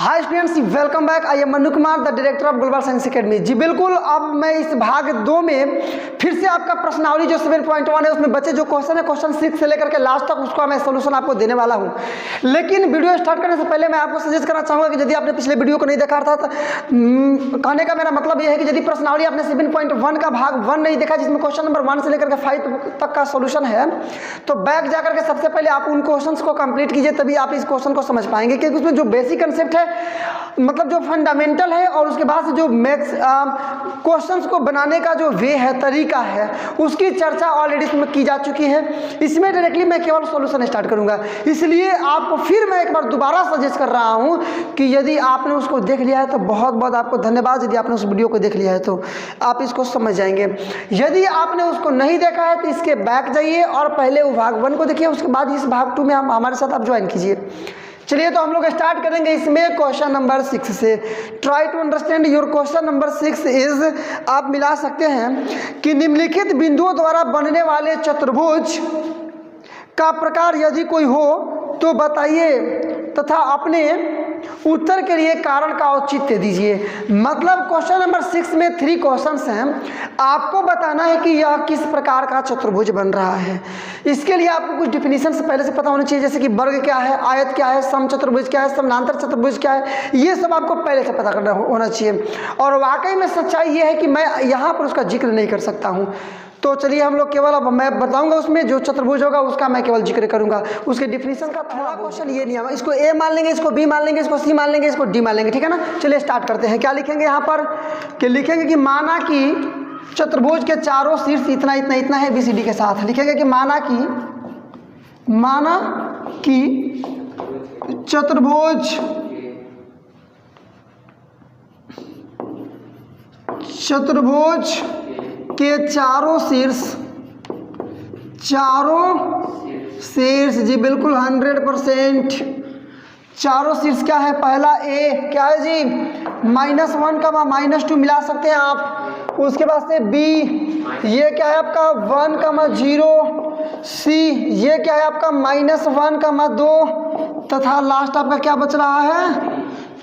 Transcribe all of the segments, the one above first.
Hi students, welcome back. I am Manu Kumar, the director of global science academy. जी बिल्कुल, अब मैं इस भाग 2 में फिर से आपका प्रश्नावली जो 7.1 है उसमें बचे जो क्वेश्चन है, क्वेश्चन 6 से लेकर के लास्ट तक उसका मैं सोल्यूशन आपको देने वाला हूं। लेकिन वीडियो स्टार्ट करने से पहले मैं आपको सजेस्ट करना चाहूँगा कि यदि आपने पिछले वीडियो को नहीं देखा था, कहने का मेरा मतलब यह है कि यदि प्रश्नावली आपने 7.1 का भाग 1 नहीं देखा, जिसमें क्वेश्चन नंबर 1 से लेकर के 5 तक का सोल्यूशन है, तो बैक जाकर के सबसे पहले आप उन क्वेश्चन को कंप्लीट कीजिए, तभी आप इस क्वेश्चन को समझ पाएंगे। क्योंकि उसमें जो बेसिक कंसेप्ट है, मतलब जो फंडामेंटल है, और उसके बाद से जो मैथ्स क्वेश्चंस को बनाने का जो वे है, तरीका है, उसकी चर्चा ऑलरेडी इसमें की जा चुकी है। इसमें डायरेक्टली मैं केवल सॉल्यूशन स्टार्ट करूंगा। इसलिए आपको फिर मैं एक बार दोबारा सजेस्ट कर रहा हूं कि यदि आपने उसको देख लिया है तो बहुत बहुत आपको धन्यवाद। यदि आपने उस वीडियो को देख लिया है तो आप इसको समझ जाएंगे। यदि आपने उसको नहीं देखा है तो इसके बैक जाइए और पहले वो भाग 1 को देखिए, उसके बाद इस भाग 2 में हमारे साथ आप ज्वाइन कीजिए। चलिए, तो हम लोग स्टार्ट करेंगे इसमें क्वेश्चन नंबर 6 से। Try to understand your question number 6 is, आप मिला सकते हैं कि निम्नलिखित बिंदुओं द्वारा बनने वाले चतुर्भुज का प्रकार यदि कोई हो तो बताइए तथा अपने उत्तर के लिए कारण का औचित्य दीजिए। मतलब क्वेश्चन नंबर 6 में 3 क्वेश्चंस हैं, आपको बताना है कि यह किस प्रकार का चतुर्भुज बन रहा है। इसके लिए आपको कुछ डिफिनीशन से पहले से पता होना चाहिए, जैसे कि वर्ग क्या है, आयत क्या है, समचतुर्भुज क्या है, समानांतर चतुर्भुज क्या है, ये सब आपको पहले से पता करना होना चाहिए। और वाकई में सच्चाई ये है कि मैं यहाँ पर उसका जिक्र नहीं कर सकता हूँ। तो चलिए, हम लोग केवल, अब मैं बताऊंगा उसमें जो चतुर्भुज होगा उसका मैं केवल जिक्र करूंगा। उसके डिफिनीशन का पहला क्वेश्चन ये नहीं है, इसको ए मान लेंगे, इसको बी मान लेंगे, इसको सी मान लेंगे, इसको डी मान लेंगे, ठीक है ना। चलिए स्टार्ट करते हैं। क्या लिखेंगे यहाँ पर कि लिखेंगे कि माना कि चतुर्भुज के चारों शीर्ष इतना इतना इतना है BCD के साथ। लिखेंगे कि माना कि चतुर्भुज के चारों शीर्ष जी बिल्कुल 100%। चारों शीर्ष क्या है, पहला ए क्या है जी, -1 का -2 मिला सकते हैं आप। उसके बाद से बी, ये क्या है आपका 1,0। सी, ये क्या है आपका -1,2। तथा लास्ट आपका क्या बच रहा है,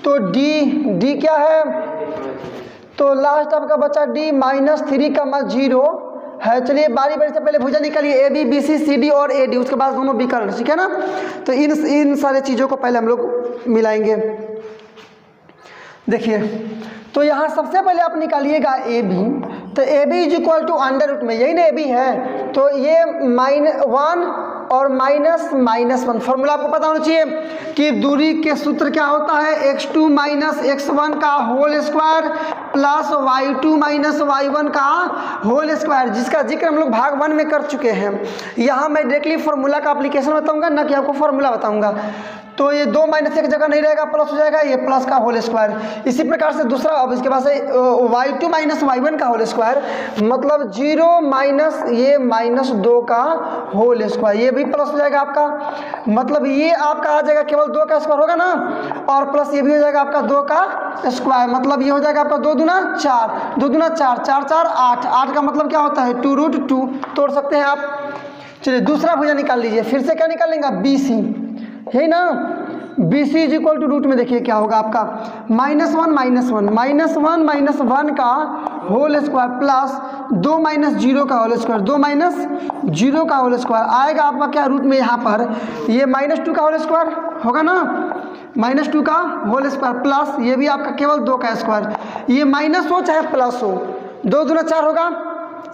तो डी क्या है, तो लास्ट आपका बचा डी -3,0 है। चलिए बारी बारी से पहले भुजा निकालिए, AB BC CD और AD, उसके बाद दोनों विकर्ण, ठीक है ना। तो इन सारे चीज़ों को पहले हम लोग मिलाएंगे। देखिए, तो यहाँ सबसे पहले आप निकालिएगा AB, तो AB = में, यही ना AB है, तो ये -1 और -1 फॉर्मूला आपको पता होना चाहिए कि दूरी के सूत्र क्या होता है, x2 - x1 का whole square plus y2 - y1 का होल स्क्वायर, जिसका जिक्र हम लोग भाग 1 में कर चुके हैं। यहाँ मैं डायरेक्टली फॉर्मूला का एप्लीकेशन बताऊंगा, ना कि आपको फॉर्मूला बताऊंगा। तो ये 2 - 1 जगह नहीं रहेगा, प्लस हो जाएगा, ये प्लस का होल स्क्वायर। इसी प्रकार से दूसरा, अब इसके पास y2 - y1 का होल स्क्वायर, मतलब 0 - ये -2 का होल स्क्वायर, ये भी प्लस हो जाएगा आपका। मतलब ये आपका आ जाएगा केवल 2 का स्क्वायर होगा ना, और प्लस ये भी हो जाएगा आपका 2 का स्क्वायर। मतलब ये हो जाएगा आपका 2 दूना 4, 2 दूना 4, 4 4 8, 8 का मतलब क्या होता है 2√2, तोड़ सकते हैं आप। चलिए दूसरा भुजा निकाल लीजिए। फिर से क्या निकालेंगे, BC, यही ना। BC = में देखिए क्या होगा आपका, -1 का होल स्क्वायर प्लस 2 - 0 का होल स्क्वायर, 2 - 0 का होल स्क्वायर आएगा आपका क्या रूट में, यहाँ पर ये -2 का होल स्क्वायर होगा ना, -2 का होल स्क्वायर प्लस ये भी आपका केवल 2 का स्क्वायर, ये माइनस हो चाहे प्लस हो, 2 दूना 4 होगा,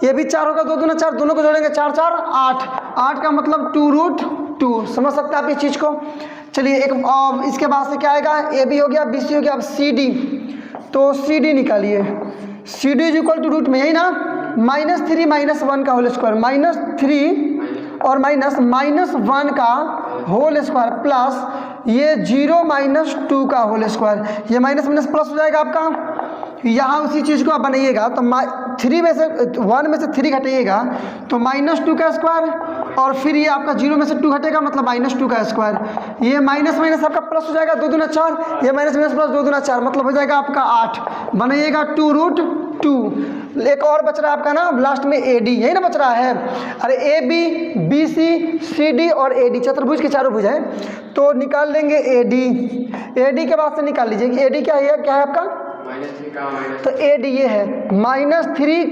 ये भी 4 होगा, 2 दूना 4, दोनों को जोड़ेंगे 4 4 8, 8 का मतलब 2√2। समझ सकते हैं आप इस चीज़ को। चलिए एक इसके बाद से क्या आएगा, AB हो गया, BC हो गया, अब CD, तो CD निकालिए। CD = में, यही ना, -3 - 1 का होल स्क्वायर, -3 और -1 का होल स्क्वायर प्लस ये 0 - 2 का होल स्क्वायर, ये माइनस प्लस हो जाएगा आपका। यहाँ उसी चीज़ को आप बनाइएगा, तो 3 में से 1 में से 3 घटाइएगा तो -2 का स्क्वायर और फिर ये आपका 0 में से 2 घटेगा मतलब -2 का स्क्वायर, ये माइनस माइनस आपका प्लस हो जाएगा 2 दूना 4, ये माइनस माइनस प्लस 2 दूना 4 मतलब हो जाएगा आपका 8, बनाइएगा 2√2। एक और बच रहा है आपका ना लास्ट में AD, यही ना बच रहा है। अरे AB BC CD और AD चतुर्भुज के चारों भुज हैं, तो निकाल लेंगे AD के बाद से निकाल लीजिए AD क्या है आपका, तो AD ये है -3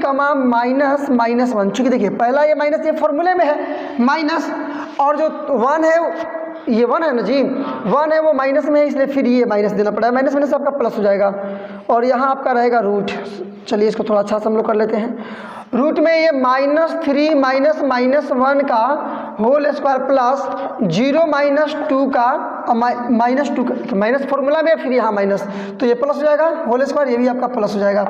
-1। चूंकि देखिए पहला ये माइनस, ये फॉर्मूले में है माइनस, और जो 1 है ये 1 है ना जी, 1 है वो माइनस में है, इसलिए फिर ये माइनस देना पड़ा है, माइनस से आपका प्लस हो जाएगा, और यहाँ आपका रहेगा रूट। चलिए इसको थोड़ा अच्छा से हम लोग कर लेते हैं। रूट में ये -3 -1 का होल स्क्वायर प्लस 0 -2 का -2 का माइनस फॉर्मूला में, फिर यहाँ माइनस, तो ये प्लस हो जाएगा होल स्क्वायर, ये भी आपका प्लस हो जाएगा,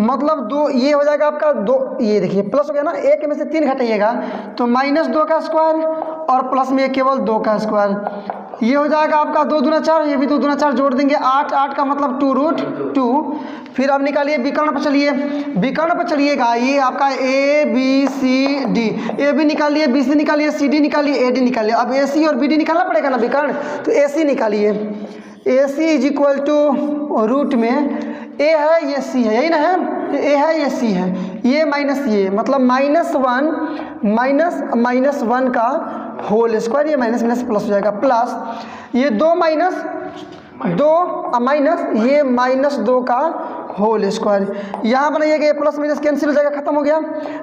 मतलब 2 ये हो जाएगा आपका 2, ये देखिए प्लस हो गया ना, 1 में से 3 घटाइएगा तो -2 का स्क्वायर, और प्लस में केवल 2 का स्क्वायर, ये हो जाएगा आपका 2 दूना 4, ये भी 2 दूना 4 जोड़ देंगे 8 का मतलब 2√2। फिर अब निकालिए विकर्ण पर चलिए, विकर्ण पर चलिएगा, ये आपका ABCD, AB निकालिए, BC निकालिए, CD निकालिए, AD निकालिए। अब AC और BD निकालना पड़ेगा ना विकर्ण, तो AC निकालिए, AC = रूट में A है ये C है, यही ना है, A है ये C है, ये माइनस ये मतलब -1 का होल स्क्वायर, ये माइनस प्लस हो जाएगा, प्लस ये 2 माइनस ये -2 का होल स्क्वायर, यहाँ बनाइएगा ये प्लस माइनस कैंसिल हो जाएगा, खत्म हो गया,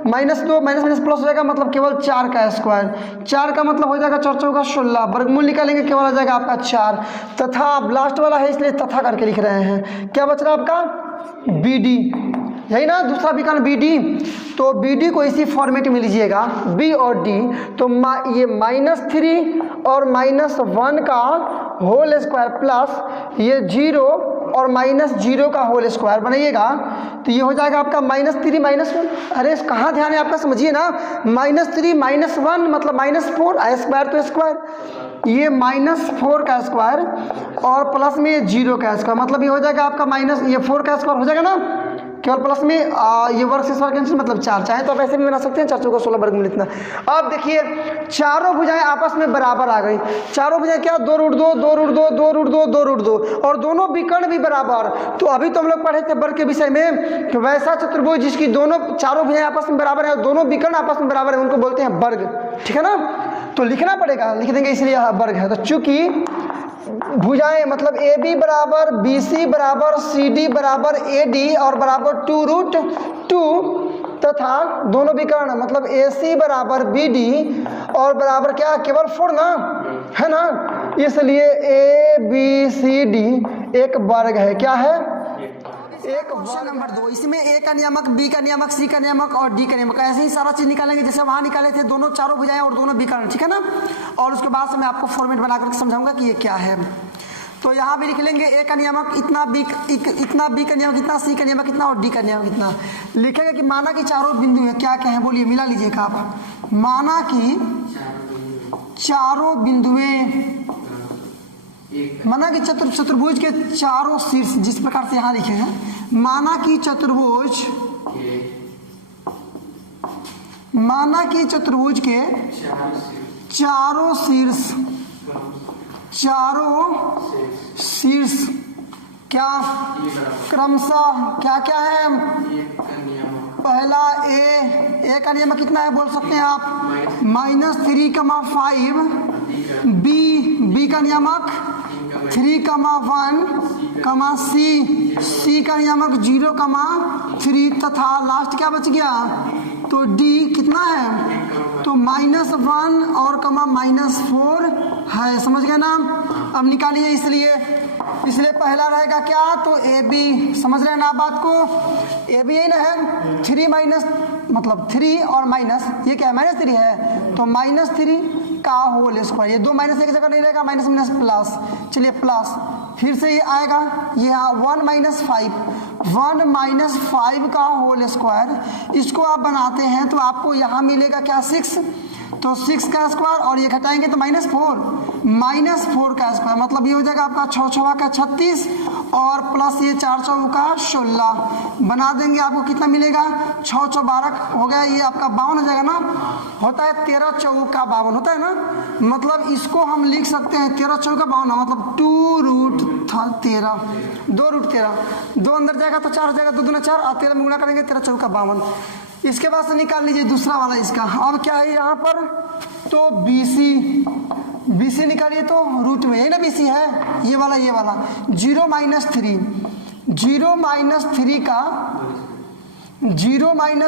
-2 माइनस प्लस हो जाएगा मतलब केवल 4 का स्क्वायर, 4 का मतलब हो जाएगा 4 चौका 16, वर्गमूल निकालेंगे केवल आ जाएगा आपका 4, तथा लास्ट वाला है इसलिए तथा करके लिख रहे हैं। क्या बच रहा है आपका BD, यही ना दूसरा विकर्ण BD, तो BD को इसी फॉर्मेट में लीजिएगा B और D, तो ये -3 और -1 का होल स्क्वायर प्लस ये 0 और -0 का होल स्क्वायर बनाइएगा, तो ये हो जाएगा आपका -3 -1। अरे कहाँ ध्यान है आपका, समझिए ना, -3 -1 मतलब -4, स्क्वायर तो स्क्वायर, ये -4 का स्क्वायर और प्लस में ये 0 का स्क्वायर, मतलब ये हो जाएगा आपका ये 4 का स्क्वायर हो जाएगा ना, केवल प्लस में ये वर्ग से स्क्वायर कैंसिल मतलब 4, चाहे तो आप ऐसे भी बना सकते हैं 4 चौका 16 वर्गमूल इतना। अब देखिए चारों भुजाएं आपस में बराबर आ गई, चारों भुजाएं क्या 2√2 2√2 2√2 2√2, और दोनों विकर्ण भी बराबर। तो अभी तो हम लोग पढ़े थे वर्ग के विषय में कि वैसा चतुर्भुज जिसकी चारों भुजाएं आपस में बराबर है, दोनों विकर्ण आपस में बराबर है, उनको बोलते हैं वर्ग, ठीक है ना। तो लिखना पड़ेगा, लिख देंगे इसलिए वर्ग है। तो चूंकि भुजाएं मतलब AB बराबर BC बराबर CD बराबर AD और बराबर 2√2 तथा दोनों विकर्ण मतलब AC बराबर BD और बराबर क्या केवल 4 ना, है ना, इसलिए ABCD एक वर्ग है। क्या है? एक क्वेश्चन नंबर 2, इसमें A का नियमक, B का नियमक, C का नियमक और D का नियमक, ऐसे ही सारा चीज निकालेंगे जैसे वहां निकाले थे, दोनों चारों भुजाएं और दोनों विकर्ण, ठीक है ना। और उसके बाद से मैं आपको फॉर्मेट बना करके समझाऊंगा कि ये क्या है। तो यहाँ भी लिख लेंगे A का नियमक इतना, B का नियमक इतना, C का नियमक इतना और D का नियमक इतना। लिखेगा कि माना कि चारों बिंदु है, क्या क्या है बोलिए, मिला लीजिएगा आप। माना कि चारों बिंदुएं, माना कि चतुर्भुज के चारों शीर्ष, जिस प्रकार से यहाँ लिखे हैं, माना कि चतुर्भुज के चारों शीर्ष क्या क्रमशः क्या क्या है। पहला A का नियमक कितना है बोल सकते हैं आप, -3,5। B का नियमक 3,1, C का नियमक 0,3 तथा लास्ट क्या बच गया, तो D कितना है, तो -1 और -4 है, समझ गए ना। अब निकालिए, इसलिए पहला रहेगा क्या, तो AB, समझ रहे हैं ना आप बात को, AB यही ना है, 3 मतलब 3 और माइनस, ये क्या है -3 है, तो -3 का होल स्क्वायर, ये 2 माइनस एक जगह नहीं रहेगा, माइनस प्लस, चलिए प्लस, फिर से ये आएगा, ये 1 -5 1 माइनस 5 का होल स्क्वायर, इसको आप बनाते हैं तो आपको यहाँ मिलेगा क्या 6, तो 6 का स्क्वायर और ये घटाएंगे तो -4 का स्क्वायर, मतलब ये हो जाएगा आपका 6 छवा का 36 और प्लस ये 4 चौका का 16 बना देंगे, आपको कितना मिलेगा 6 चौ 12 हो गया, ये आपका 52 हो जाएगा ना, होता है 13 चौका 52 होता है ना, मतलब इसको हम लिख सकते हैं 13 चौका 52 मतलब 2√13, 2√13, 2 अंदर जाएगा तो 4 हो जाएगा, 2 दूना 4 और 13 में गुणा करेंगे 13 चौका 52। इसके बाद से निकाल लीजिए दूसरा वाला इसका, अब क्या है यहाँ पर तो BC निकालिए तो रूट में, यही ना BC है, ये वाला 0 माइनस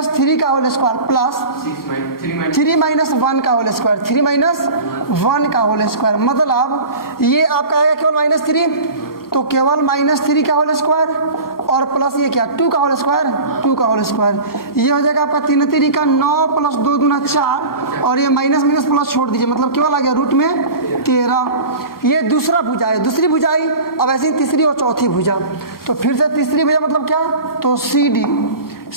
3 का होल स्क्वायर प्लस 3 माइनस 1 का होल स्क्वायर, 3 माइनस 1 का होल स्क्वायर, मतलब ये आपका आएगा केवल -3, तो केवल -3 का होल स्क्वायर और प्लस ये क्या 2 का होल स्क्वायर, ये हो जाएगा आपका 3 3 का 9 प्लस 2 दूना 4 और ये माइनस प्लस छोड़ दीजिए, मतलब केवल आ गया रूट में 13। ये दूसरा भुजा है, दूसरी भुजा आई, अब ऐसे ही तीसरी और चौथी भुजा, तो फिर से तीसरी भुजा मतलब क्या तो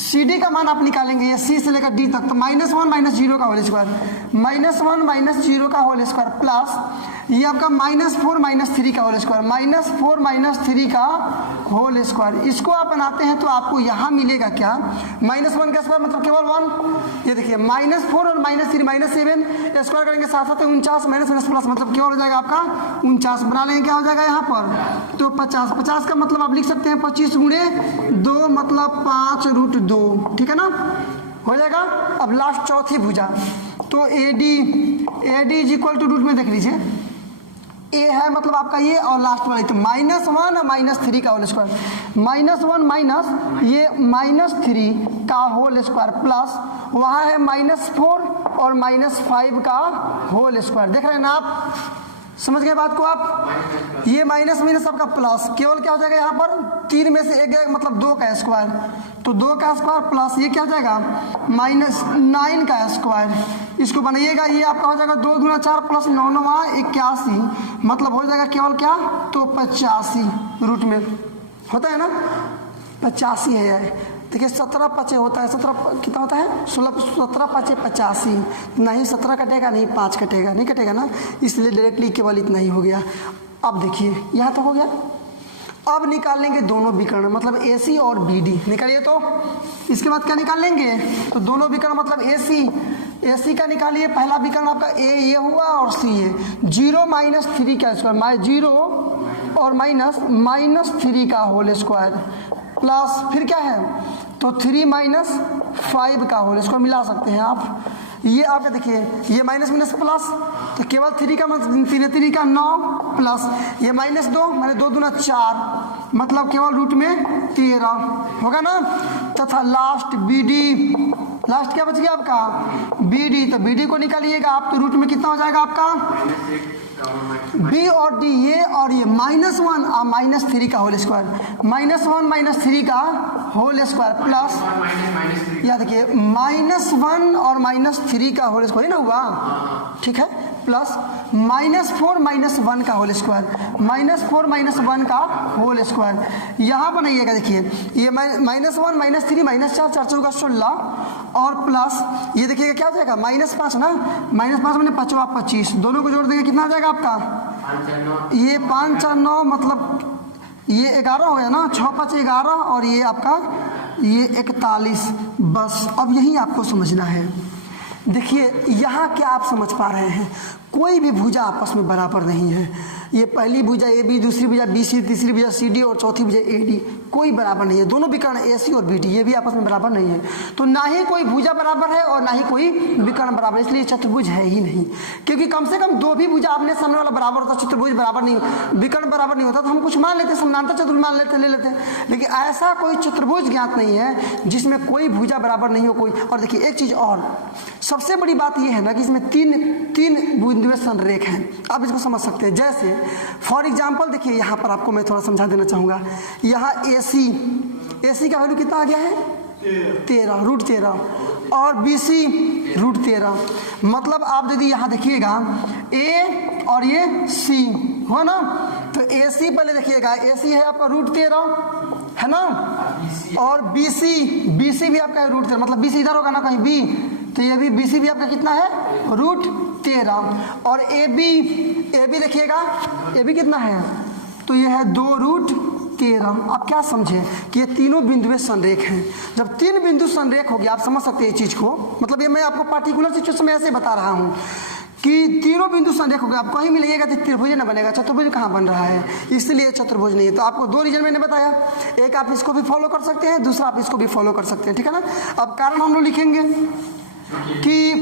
CD का मान आप निकालेंगे, ये C से लेकर D तक, तो -1 माइनस 0 का होल स्क्वायर, -1 माइनस 0 का होल स्क्वायर प्लस ये आपका -4 माइनस 3 का होल स्क्वायर, -4 माइनस 3 का होल स्क्वायर, इसको आप बनाते हैं तो आपको यहाँ मिलेगा क्या -1 का स्क्वायर मतलब केवल 1, ये देखिए -4 और -3 -7 स्क्वायर करेंगे साथ साथ 49 माइनस प्लस मतलब केवल हो जाएगा आपका 49, बना लेंगे क्या हो जाएगा यहाँ पर तो 50 का मतलब आप लिख सकते हैं 25 गुणे 2 मतलब 5√2, ठीक है ना, हो जाएगा। अब लास्ट चौथी भुजा, तो AD is equal to root में देख लीजिए, A है मतलब आपका ये और लास्ट वाला तो -1 और -3 का होल स्क्वायर, -1 माइनस ये -3 का होल स्क्वायर प्लस वहाँ है -4 और -5 का होल स्क्वायर, देख रहे हैं ना आप, समझ गए बात को आप, ये माइनस आपका प्लस, केवल क्या हो जाएगा यहाँ पर 3 में से 1 मतलब 2 का स्क्वायर, तो 2 का स्क्वायर प्लस ये क्या हो जाएगा -9 का स्क्वायर, इसको बनाइएगा, ये आपका हो जाएगा 2 दूना 4 प्लस 9 9 81 मतलब हो जाएगा केवल क्या तो 85 रूट में होता है ना, 85 है यार, देखिए 17 5 होता है, 17 कितना होता है 17 5 85, नहीं 17 कटेगा नहीं 5 कटेगा, नहीं कटेगा ना, इसलिए डायरेक्टली केवल इतना ही हो गया। अब देखिए यहाँ तो हो गया, अब निकाल लेंगे दोनों विकर्ण मतलब AC और BD निकालिए, तो इसके बाद क्या निकाल लेंगे तो दोनों विकर्ण मतलब AC का निकालिए, पहला विकर्ण आपका A ये हुआ और C ये 0 माइनस 3 का स्क्वायर 0 और -3 का होल स्क्वायर प्लस फिर क्या है तो 3 माइनस 5 का होल स्क्वायर मिला सकते हैं आप, ये आपका देखिए ये माइनस प्लस तो केवल 3 का मतलब 3 का 9 प्लस ये -2 मैंने 2 दूना 4 मतलब केवल रूट में 13 होगा ना, तथा लास्ट BD, लास्ट क्या बच गया आपका BD, तो BD को निकालिएगा आप, तो रूट में कितना हो जाएगा आपका B और D ये और ये -1 और -3 का होल स्क्वायर, -1 -3 का होल स्क्वायर प्लस या देखिए -1 और -3 का होल स्क्वायर ना हुआ, ठीक है, प्लस -4 -1 का होल स्क्वायर, -4 -1 का होल स्क्वायर, यहाँ बनाइएगा देखिए ये -1 -3 -4 4 चौका 16 और प्लस ये देखिएगा क्या हो जाएगा -5 ना, -5 मैंने 5 25 दोनों को जोड़ देंगे कितना आ जाएगा आपका ये 5 4 9 मतलब ये 11 हो गया ना, 6 5 11 और ये आपका ये 41, बस अब यही आपको समझना है। देखिए यहाँ क्या आप समझ पा रहे हैं, कोई भी भुजा आपस में बराबर नहीं है, ये पहली भुजा AB, दूसरी भुजा BC, तीसरी भुजा CD और चौथी भुजा AD, कोई बराबर नहीं है, दोनों विकर्ण AC और BD ये भी आपस में बराबर नहीं है, तो ना ही कोई भुजा बराबर है और ना ही कोई विकर्ण बराबर, इसलिए चतुर्भुज है ही नहीं, क्योंकि कम से कम 2 भी भुजा आपने सामने वाला बराबर होता, चतुर्भुज बराबर नहीं, विकर्ण बराबर नहीं होता, तो हम कुछ मान लेते, समानांतर चतुर्भुज मान लेते, ले लेते, लेकिन ऐसा कोई चतुर्भुज ज्ञात नहीं है जिसमें कोई भुजा बराबर नहीं हो कोई। और देखिए एक चीज़ और सबसे बड़ी बात यह है ना कि इसमें तीन बिंदुएं संरेख हैं, आप इसको समझ सकते हैं। जैसे फॉर एग्जांपल देखिए यहाँ पर आपको मैं थोड़ा समझा देना चाहूँगा, यहाँ AC का वैल्यू कितना आ गया है 13 √13 और BC √13, मतलब आप यदि यहाँ देखिएगा A और ये C हुआ ना। तो AC पहले देखिएगा, AC है आपका √13 है ना, और BC भी आपका है √13, मतलब BC इधर होगा ना कहीं B, तो ये भी BC भी आपका कितना है √13। और AB देखिएगा, AB कितना है, तो ये है 2√13। आप क्या समझे कि ये तीनों बिंदुएं संरेख हैं। जब 3 बिंदु संरेख हो गया, आप समझ सकते हैं इस चीज को, मतलब ये मैं आपको पार्टिकुलर सिचुएशन में ऐसे बता रहा हूँ कि तीनों बिंदु संरेख हो गया। आप कहीं मिलेगा तो त्रिभुज न बनेगा, चतुर्भुज कहाँ बन रहा है, इसलिए चतुर्भुज नहीं है। तो आपको 2 रीजन मैंने बताया, एक आप इसको भी फॉलो कर सकते हैं, दूसरा आप इसको भी फॉलो कर सकते हैं, ठीक है ना। अब कारण हम लोग लिखेंगे कि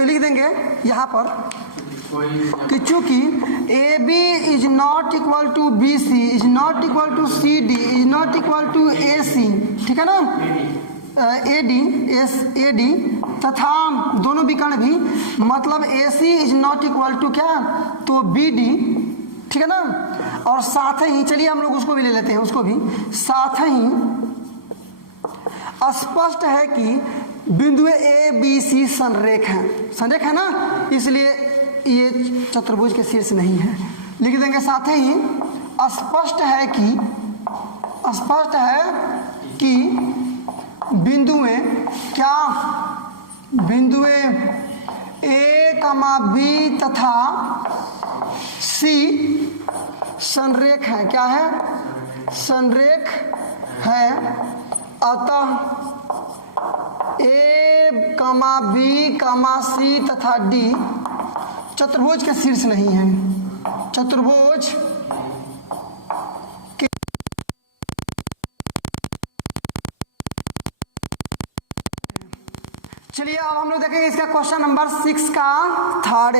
लिख देंगे यहाँ पर कि चूंकि AB is not equal to BC is not equal to CD is not equal to AC, ठीक है ना, AD तथा दोनों विकर्ण भी, मतलब AC is not equal to क्या, तो BD, ठीक है ना। और साथ ही चलिए हम लोग उसको भी ले लेते हैं, उसको भी साथ ही स्पष्ट है कि बिंदु ABC संरेख है ना, इसलिए ये चतुर्भुज के शीर्ष नहीं है। लिख देंगे साथ ही स्पष्ट है कि बिंदुएं A, B तथा C संरेख है, क्या है, संरेख है। अतः A, B, C तथा D चतुर्भुज के शीर्ष नहीं है, चतुर्भुज के चलिए अब हम लोग देखेंगे इसका क्वेश्चन नंबर 6 का थर्ड।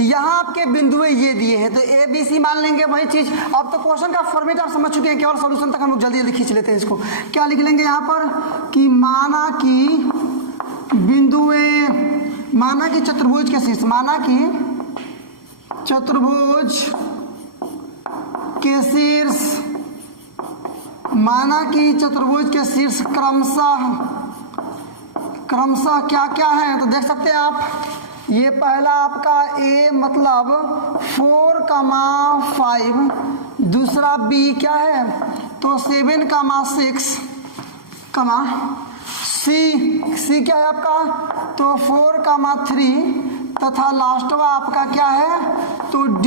यहाँ आपके बिंदुएं ये दिए हैं, तो ABC मान लेंगे वही चीज। अब तो क्वेश्चन का फॉर्मेट आप समझ चुके हैं, केवल सॉल्यूशन तक हम लोग जल्दी खींच लेते हैं इसको। क्या लिख लेंगे यहाँ पर कि माना कि चतुर्भुज के शीर्ष, चतुर्भुज के शीर्ष क्रमशः क्या क्या है, तो देख सकते हैं आप। ये पहला आपका A मतलब 4,5, दूसरा B क्या है, तो 7,6, C क्या है आपका, तो 4,3 तथा लास्टवा आपका क्या है, तो D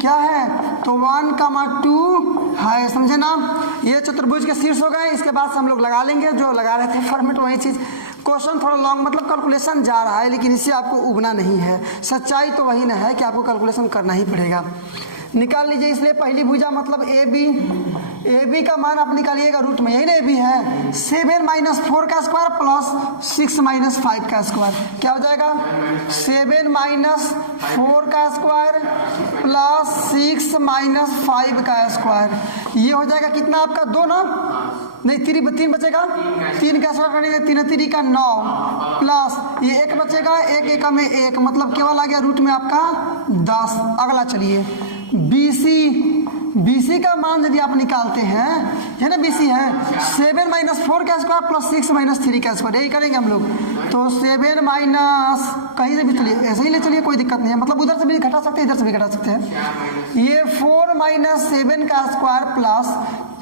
क्या है, तो 1,2 है, समझे ना। ये चतुर्भुज के शीर्ष हो गए। इसके बाद से हम लोग लगा लेंगे जो लगा रहे थे फॉर्मेट, वही चीज। क्वेश्चन थोड़ा लॉन्ग, मतलब कैलकुलेशन जा रहा है, लेकिन इससे आपको उबना नहीं है। सच्चाई तो वही ना है कि आपको कैलकुलेशन करना ही पड़ेगा। निकाल लीजिए, इसलिए पहली भुजा मतलब AB का मान आप निकालिएगा रूट में, यही ना AB है, 7 - 4 का स्क्वायर प्लस 6 - 5 का स्क्वायर, क्या हो जाएगा 7 - 4 का स्क्वायर प्लस 6 - 5 का स्क्वायर। ये हो जाएगा कितना आपका 2 ना, नहीं 3 बचेगा, 3 का स्क्वायर करेंगे 3 का 9 प्लस ये 1 बचेगा, 1 1 में 1, मतलब केवल आ गया रूट में आपका 10। अगला चलिए BC का मान यदि आप निकालते हैं, है ना, BC है 7 - 4 का स्क्वायर प्लस 6 - 3 का स्क्वायर, यही करेंगे हम लोग। तो 7 - कहीं से भी चलिए, ऐसे ही ले चलिए, कोई दिक्कत नहीं है, मतलब उधर से भी घटा सकते हैं, इधर से भी घटा सकते हैं। ये 4 - 7 का स्क्वायर प्लस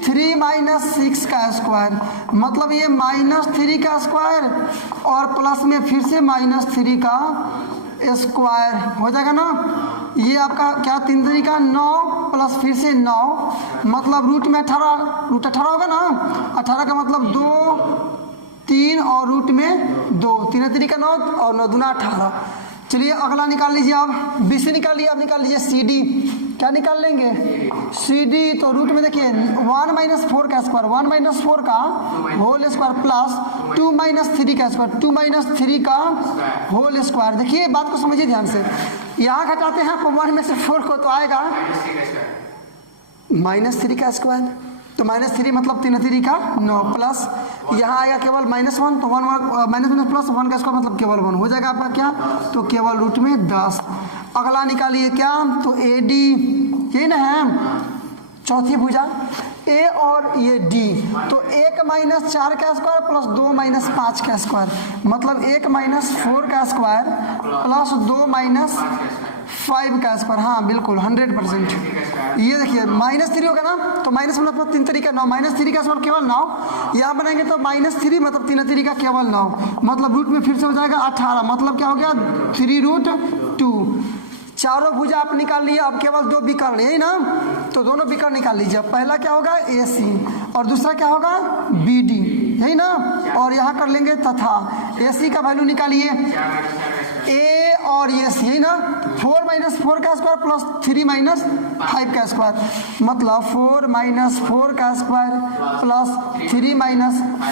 3 - 6 का स्क्वायर, मतलब ये -3 का स्क्वायर और प्लस में फिर से -3 का स्क्वायर हो जाएगा ना। ये आपका क्या 3 3 का 9 प्लस फिर से 9, मतलब रूट में 18, रूट 18 होगा ना, 18 का मतलब 2 3 और रूट में 2, 3 3 का 9 और 9 दूना 18। चलिए अगला निकाल लीजिए आप, BC निकाल लिया, आप निकाल लीजिए CD। क्या निकाल लेंगे CD, तो रूट में देखिए 1 - 4 का स्क्वायर, 1 - 4 का होल स्क्वायर प्लस 2 - 3 का स्क्वायर, 2 - 3 का होल स्क्वायर। देखिए बात को समझिए ध्यान से, यहाँ घटाते हैं आप 1 में से 4 को, तो आएगा -3 का स्क्वायर, तो -3 मतलब 3 3 का 9 प्लस यहाँ आएगा केवल -1, तो 1 प्लस 1 का स्क्वायर मतलब केवल 1 हो जाएगा आपका क्या, तो केवल रूट में 10। अगला निकालिए क्या, तो AD, ये ना है चौथी भुजा A और ये D, तो 1 - 4 का स्क्वायर प्लस 2 - 5 का स्क्वायर, मतलब 1 - 4 का स्क्वायर प्लस 2 - 5 का स्क्वायर, हाँ बिल्कुल 100%। ये देखिए -3 होगा ना, तो माइनस मतलब 3 तरीका 9, -3 का स्क्वायर केवल 9, यहाँ बनाएंगे तो -3 मतलब 3 तरीका केवल 9, मतलब रूट में फिर से हो जाएगा 18, मतलब क्या हो गया 3√2। चारों भुजा आप निकाल लिए, अब केवल 2 विकर्ण यही ना, तो दोनों विकर्ण निकाल लीजिए। पहला क्या होगा AC और दूसरा क्या होगा BD, यही ना, और यहाँ कर लेंगे तथा। AC का वैल्यू निकालिए A और AC, यही ना, 4 - 4 का स्क्वायर प्लस 3 - 5 का स्क्वायर, मतलब 4 - 4 का स्क्वायर प्लस 3 -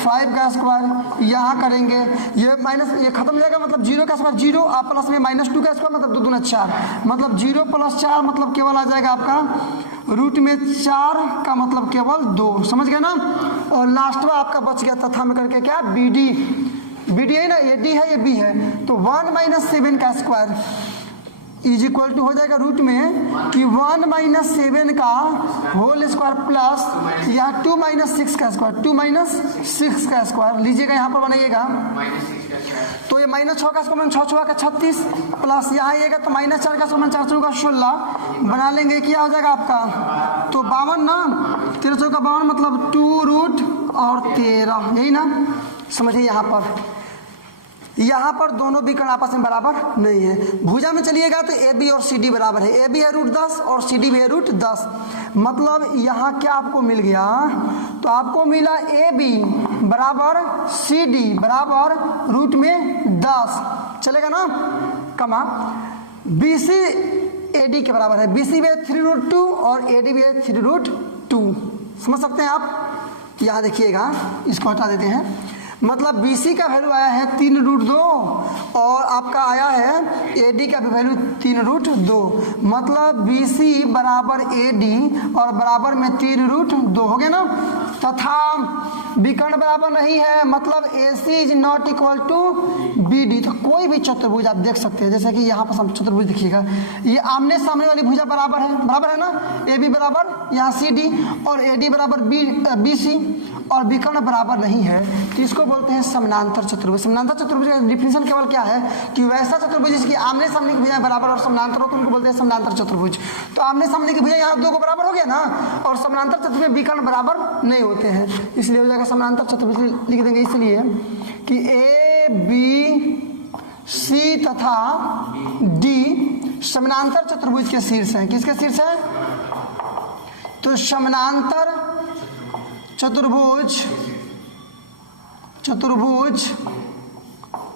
5 का स्क्वायर। यहाँ करेंगे ये माइनस, ये खत्म हो जाएगा, मतलब 0 का स्क्वायर 0 और प्लस में -2 का स्क्वायर, मतलब 2 दूना 4, मतलब 0 + 4 मतलब केवल आ जाएगा आपका रूट में 4 का मतलब केवल 2, समझ गए ना। और लास्ट में आपका बच गया तथा में करके क्या BD है ना, ये D है ये B है, तो 1 - 7 का स्क्वायर इज इक्वल टू हो जाएगा रूट में कि 1 - 7 का होल स्क्वायर प्लस यहाँ 2 - 6 का स्क्वायर, 2 - 6 का स्क्वायर लीजिएगा, यहाँ पर बनाइएगा तो ये -6 का स्क्वायर 6 6 का 36 प्लस यहाँ आइएगा तो -4 का स्क्वायर 4 4 का 16 बना लेंगे, क्या हो जाएगा आपका तो 52 ना, 13 का 52 मतलब 2 और 13, यही ना, समझिए। यहाँ पर दोनों विकर्ण आपस में बराबर नहीं है। भुजा में चलिएगा तो AB और CD बराबर है, AB है √10 और CD भी है √10, मतलब यहाँ क्या आपको मिल गया, तो आपको मिला AB बराबर CD बराबर रूट में 10, चलेगा ना, कमा BC AD के बराबर है, BC भी है 3√2 और AD भी है 3√2, समझ सकते हैं आप। यहाँ देखिएगा, इसको हटा देते हैं, मतलब BC का वैल्यू आया है 3√2 और आपका आया है AD का भी वैल्यू 3√2, मतलब BC बराबर AD और बराबर में 3√2 हो गया ना। तथा विकर्ण बराबर नहीं है, मतलब AC is not equal to BD। तो कोई भी चतुर्भुज आप देख सकते हैं, जैसे कि यहाँ पर चतुर्भुज देखिएगा, ये आमने सामने वाली भुजा बराबर है ना, AB बराबर यहाँ CD और AD बराबर BC, और विकर्ण बराबर नहीं है तो इसको बोलते हैं समानांतर चतुर्भुज। समानांतर चतुर्भुज का डिफिनेशन केवल क्या है कि वैसा चतुर्भुज जिसकी आमने सामने की भुजाएं बराबर और समानांतर हो तो उनको बोलते हैं समानांतर चतुर्भुज। तो आमने सामने की भुजा यहाँ 2 को बराबर हो गया ना, और समानांतर चतुर्भुज में विकर्ण बराबर नहीं होते हैं, इसलिए हो जाएगा समानांतर चतुर्भुज लिख देंगे, इसलिए कि ABC तथा D समानांतर चतुर्भुज के शीर्ष हैं। किसके शीर्ष है, तो समानांतर चतुर्भुज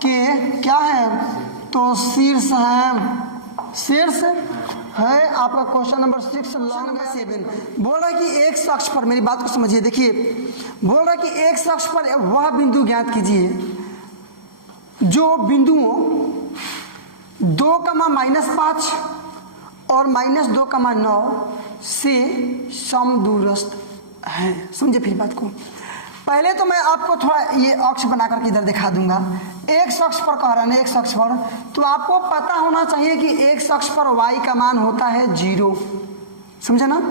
के क्या है, तो शीर्ष है आपका क्वेश्चन नंबर 6 लॉन्ग नंबर 7। बोल रहा है कि एक अक्ष पर, मेरी बात को समझिए, देखिए बोल रहा है कि एक अक्ष पर वह बिंदु ज्ञात कीजिए जो बिंदुओं 2, -5 और -2, 9 से समदूरस्थ है। समझे फिर बात को, पहले तो मैं आपको थोड़ा ये अक्ष बना करके इधर दिखा दूंगा। एक अक्ष पर कह रहा है ना, एक अक्ष पर, तो आपको पता होना चाहिए कि एक अक्ष पर y का मान होता है 0, समझे ना।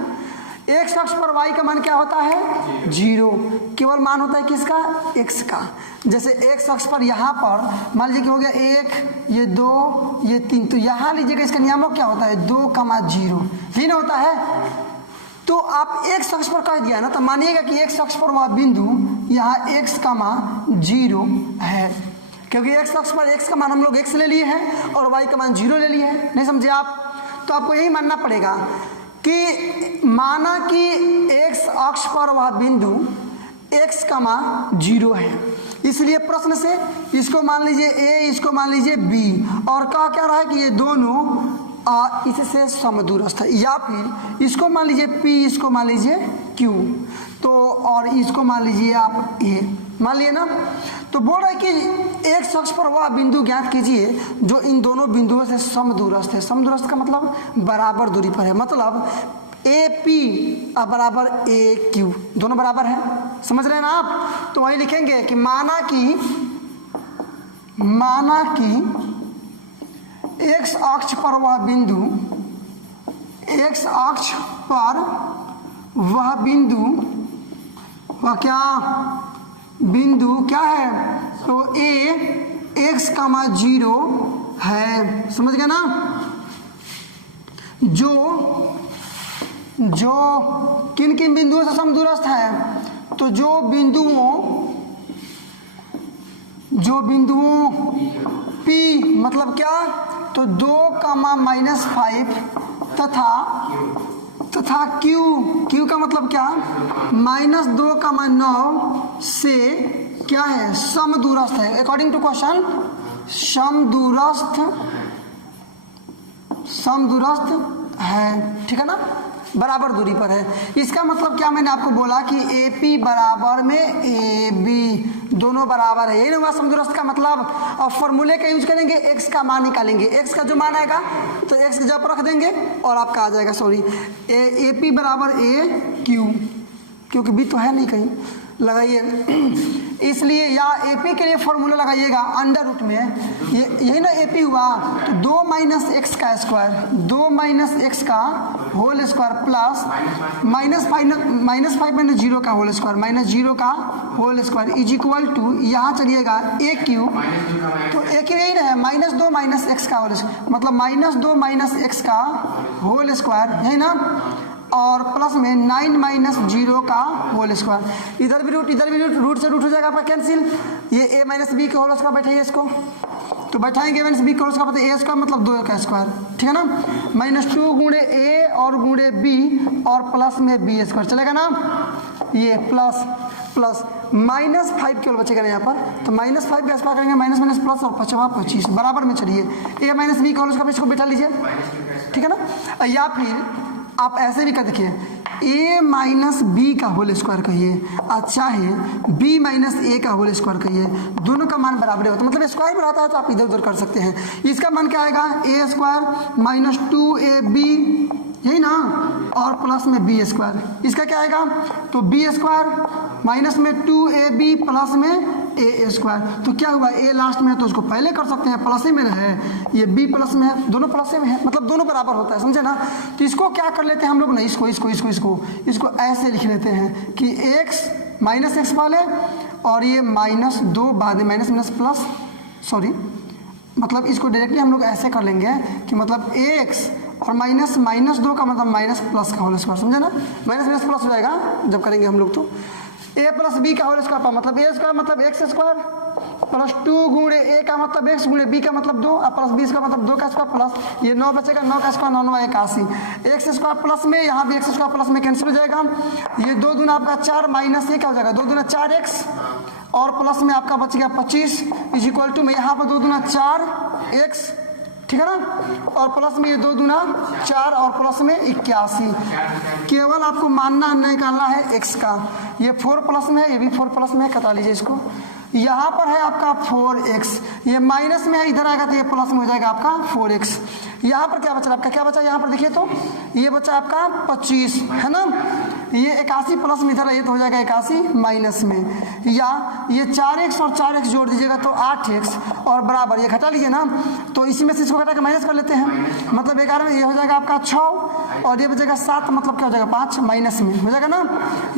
एक अक्ष पर y का मान क्या होता है 0, केवल मान होता है किसका, x का। जैसे एक अक्ष पर यहाँ पर मान लीजिए कि हो गया 1, ये 2, ये 3, तो यहाँ लीजिएगा इसका नियामक क्या होता है 2, 0, यही ना होता है। तो आप एक अक्ष पर कह दिया ना, तो मानिएगा कि एक अक्ष पर वह बिंदु यहाँ x, 0 है, क्योंकि x अक्ष पर x का मान हम लोग x ले लिए हैं और y का मान 0 ले लिए हैं, नहीं समझे आप। तो आपको यही मानना पड़ेगा कि माना कि x अक्ष पर वह बिंदु x, 0 है, इसलिए प्रश्न से इसको मान लीजिए A, इसको मान लीजिए B, और कहा क्या रहा है कि ये दोनों इससे समदूरस्थ है, या फिर इसको मान लीजिए P, इसको मान लीजिए Q, तो और इसको मान लीजिए आप A, मान लिए ना। तो बोल रहा है कि एक अक्ष पर वह बिंदु ज्ञात कीजिए जो इन दोनों बिंदुओं से समदूरस्थ है। समदूरस्थ का मतलब बराबर दूरी पर है, मतलब AP बराबर AQ, दोनों बराबर है, समझ रहे हैं ना आप। तो वही लिखेंगे कि माना कि x अक्ष पर वह बिंदु, x अक्ष पर वह बिंदु, वह क्या बिंदु क्या है, तो A x, 0 है, समझ गए ना। जो किन किन बिंदुओं से समदूरस्थ है, तो जो बिंदुओं P मतलब क्या, तो 2,-5 तथा Q का मतलब क्या, -2,9 से क्या है, समदूरस्थ है। अकॉर्डिंग टू क्वेश्चन समदूरस्थ है, ठीक है ना, बराबर दूरी पर है। इसका मतलब क्या, मैंने आपको बोला कि AP बराबर में AB, दोनों बराबर है, यही ना हुआ समदूरस्थ का मतलब। अब फॉर्मूले का यूज करेंगे, x का मान निकालेंगे, x का जो मान आएगा तो x की जगह पर रख देंगे और आपका आ जाएगा, सॉरी, AP बराबर AQ, क्योंकि B तो है नहीं कहीं, लगाइए इसलिए या AP के लिए फॉर्मूला लगाइएगा अंडर रूट में, यही ना AP हुआ, तो 2 - x का स्क्वायर, 2 - x का होल स्क्वायर प्लस -5 - 0 का होल स्क्वायर, -0 का whole square is equal to, यहाँ चलिएगा AQ, तो AQ यही ना है, -2 - x का होल स्क्वायर, मतलब -2 - x का होल स्क्वायर, यही ना, और प्लस में 9 - 0 का होल स्क्वायर, इधर भी रूट रूट से रूट हो जाएगा आपका कैंसिल, ये a - b के होल स्क्वायर बैठाइए इसको, तो बैठाएंगे a - b के होल स्क्वायर, a स्क्वायर मतलब 2 का स्क्वायर, ठीक है ना, -2 गुणे a और गुणे b और प्लस में b स्क्वायर चलेगा ना, ये प्लस -5 केवल बचेगा ना यहाँ पर, तो -5 का स्क्वायर करेंगे, माइनस प्लस और 25 बराबर में चलिए, a - b के होल स्क्वायर इसको बैठा लीजिए, ठीक है ना, या फिर आप ऐसे भी कर देखिए, a - b का होल स्क्वायर कहिए, अच्छा है b - a का होल स्क्वायर कहिए, दोनों का मान बराबर होता है, मतलब स्क्वायर बढ़ाता है तो आप इधर उधर कर सकते हैं। इसका मान क्या आएगा, a स्क्वायर -2ab, यही ना, और प्लस में b स्क्वायर, इसका क्या आएगा, तो b स्क्वायर माइनस में 2ab प्लस में a स्क्वायर, तो क्या हुआ, a लास्ट में है तो उसको पहले कर सकते हैं, प्लस में है, ये b प्लस में है, दोनों प्लस में है, मतलब दोनों बराबर होता है, समझे ना। तो इसको क्या कर लेते हैं हम लोग ना, इसको ऐसे लिख लेते हैं कि x पहले और ये -2 बाद में, माइनस प्लस, सॉरी, मतलब इसको डायरेक्टली हम लोग ऐसे कर लेंगे कि मतलब x और -2 का मतलब माइनस प्लस का होल स्क्वायर, समझे ना, माइनस प्लस हो जाएगा जब करेंगे हम लोग, तो a + b का होल स्क्वायर मतलब a स्क्वायर मतलब x स्क्वायर प्लस 2 गुणे a का मतलब x गुणे b का मतलब 2 और प्लस b का मतलब 2 का स्क्वायर प्लस ये 9 बचेगा, 9 का स्क्वायर 9 9 81, x स्क्वायर प्लस में यहाँ भी x स्क्वायर प्लस में कैंसिल हो जाएगा, ये 2 दूना आपका 4 माइनस ये क्या हो जाएगा, 2 दूना 4x और प्लस में आपका बच गया 25 इज इक्वल टू में यहाँ पर 2 दूना 4x, ठीक है ना, और प्लस में ये 2 दूना 4 और प्लस में 81, केवल आपको मानना निकालना है x का, ये 4 प्लस में है, ये भी 4 प्लस में है, कटा लीजिए इसको, यहाँ पर है आपका 4x, ये माइनस में है, इधर आएगा तो ये प्लस में हो जाएगा आपका 4x, यहाँ पर क्या बचा आपका, क्या बचा यहाँ पर देखिए, तो ये बचा आपका 25 है ना, ये 81 प्लस में इधर है, ये तो हो जाएगा 81 माइनस में, या ये 4x और 4x जोड़ दीजिएगा तो 8x और बराबर ये घटा लीजिए ना, तो इसी में से इसको घटा के माइनस कर लेते हैं, मतलब 11 में ये हो जाएगा आपका 6 और ये बचेगा 7, मतलब क्या हो जाएगा 5 माइनस में हो जाएगा ना,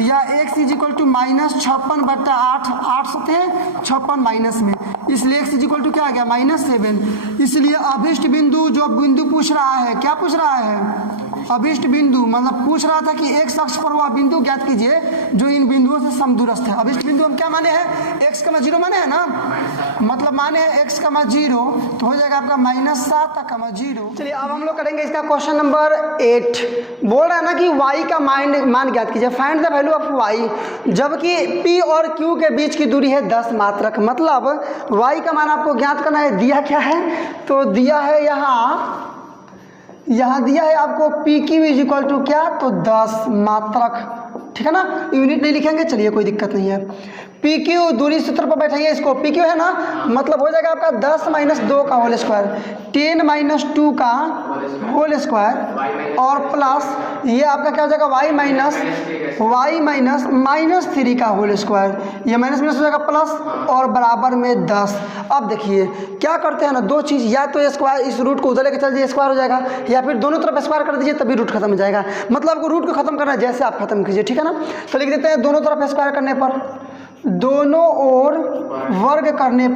या x इज इक्वल टू -56/8, 8 सते 56 माइनस में, इसलिए x इज इक्वल टू क्या आ गया -7। इसलिए अभिष्ट बिंदु, जो बिंदु पूछ रहा है, क्या पूछ रहा है, अभिष्ट बिंदु, मतलब पूछ रहा था कि x अक्ष पर वह बिंदु ज्ञात कीजिए जो इन बिंदुओं से समदूरस्थ है। अभिष्ट बिंदु हम क्या माने हैं, x, 0 माने है ना, मतलब माने हैं x, 0, तो हो जाएगा आपका -7, 0। चलिए अब हम लोग करेंगे इसका क्वेश्चन नंबर 8। बोल रहा है ना कि y का मान ज्ञात कीजिए, find the value of y, जबकि p और q के बीच की दूरी है 10 मात्रक, मतलब y का मान आपको ज्ञात करना है। दिया क्या है, तो दिया है यहाँ दिया है आपको P Q is equal to क्या, तो 10 मात्रक, ठीक है ना, यूनिट नहीं लिखेंगे, चलिए कोई दिक्कत नहीं है। पी क्यू दूरी सूत्र पर बैठाइए इसको, पी क्यू है ना, मतलब हो जाएगा आपका 10 - 2 का होल स्क्वायर, 10 - 2 का होल स्क्वायर और प्लस ये आपका क्या हो जाएगा y माइनस 3 का होल स्क्वायर, ये माइनस हो जाएगा प्लस और बराबर में 10। अब देखिए क्या करते हैं ना, दो चीज़, या तो स्क्वायर इस रूट को उधर लेके चल दीजिए, स्क्वायर हो जाएगा, या फिर दोनों तरफ स्क्वायर कर दीजिए तभी रूट खत्म हो जाएगा, मतलब आपको रूट को खत्म करना है, जैसे आप खत्म कीजिए, ठीक है ना। तो लिख देते हैं दोनों तरफ स्क्वायर करने पर, दोनों ओर वर्ग करने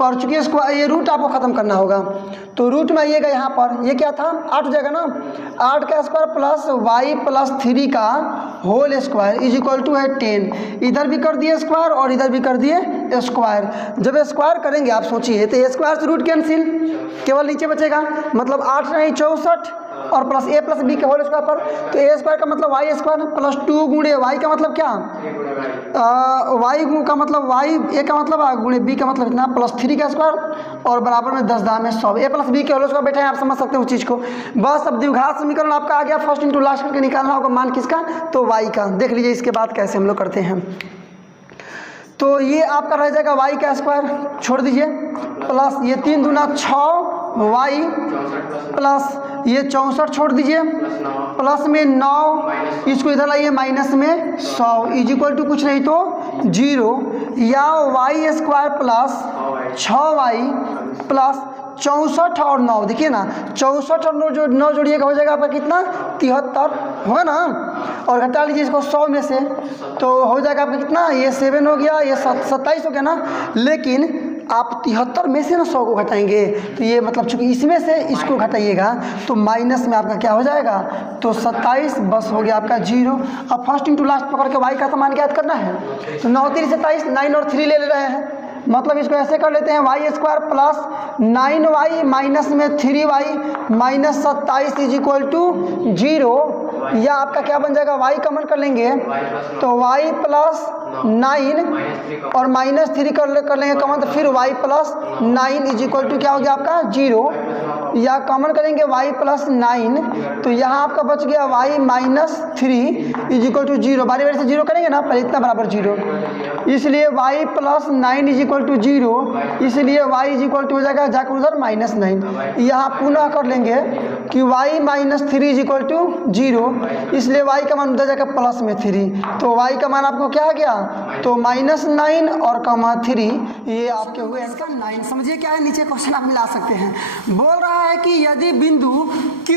और चूंकि स्क्वायर ये रूट आपको खत्म करना होगा, तो रूट में आइएगा यहाँ पर, ये क्या था 8 हो जाएगा ना, 8 का स्क्वायर प्लस वाई प्लस 3 का whole square is equal to है 10। इधर भी कर दिए स्क्वायर और इधर भी कर दिए स्क्वायर। जब स्क्वायर करेंगे आप सोचिए तो स्क्वायर से रूट कैंसिल, केवल नीचे बचेगा, मतलब 8 नहीं 64 और प्लस ए प्लस बी के होल स्क्वायर पर, तो ए स्क्वायर का मतलब वाई स्क्वायर प्लस 2 गुणे वाई का मतलब क्या, वाई का मतलब वाई, ए का मतलब गुणे बी का मतलब इतना, प्लस 3 का स्क्वायर और बराबर में 10 दाम में 100, ए प्लस बी के होल स्क्वायर बैठे हैं, आप समझ सकते हैं उस चीज़ को। बस अब द्विघात समीकरण आपका आ गया, फर्स्ट इंटू लास्ट करके निकालना होगा मान किसका, तो वाई का। देख लीजिए इसके बाद कैसे हम लोग करते हैं। तो ये आपका रह जाएगा वाई का स्क्वायर छोड़ दीजिए, प्लस ये 3 दूना 6 वाई प्लस ये 64 छोड़ दीजिए, प्लस में 9, इसको इधर लाइए माइनस में 100 इज इक्वल टू कुछ नहीं तो 0, या Y square plus 6y plus 64 और 9, देखिए ना 64 और 9 जोड़िएगा हो जाएगा आपका कितना 73 होगा ना, और घटा लीजिए इसको 100 में से तो हो जाएगा आपका कितना, ये 7 हो गया, ये 27 हो गया ना, लेकिन आप 73 में से ना 100 को घटाएंगे तो ये मतलब चूंकि इसमें से इसको घटाइएगा तो माइनस में आपका क्या हो जाएगा, तो 27 बस हो गया आपका 0। अब फर्स्ट इंटू लास्ट पकड़ के वाई का मान ज्ञात करना है, तो 9 3 27, 9 और 3 ले रहे हैं, मतलब इसको ऐसे कर लेते हैं Y square plus 9y minus में 3y minus 27 is equal to 0, या आपका क्या बन जाएगा, y कॉमन कर लेंगे तो y प्लस 9 और माइनस 3 कर लेंगे कॉमन, तो फिर y plus 9 is equal to क्या हो गया आपका 0, या कॉमन करेंगे y प्लस 9 तो यहाँ आपका बच गया y minus 3 is equal to 0, बारी बारी से 0 करेंगे ना, पहले इतना बराबर 0, इसलिए y plus 9 is equal to 0, इसलिए y इज इक्वल टू हो जाएगा जाकर उधर माइनस 9, यहाँ पुनः कर लेंगे कि y minus 3 is equal to 0, इसलिए y का मान उधर जाएगा प्लस में 3, तो y का मान आपको क्या आ गया, तो माइनस 9 और कमा 3, ये आपके हुए आंसर 9। समझिए क्या है, नीचे क्वेश्चन आप मिला सकते हैं। बोल रहा है कि यदि बिंदु Q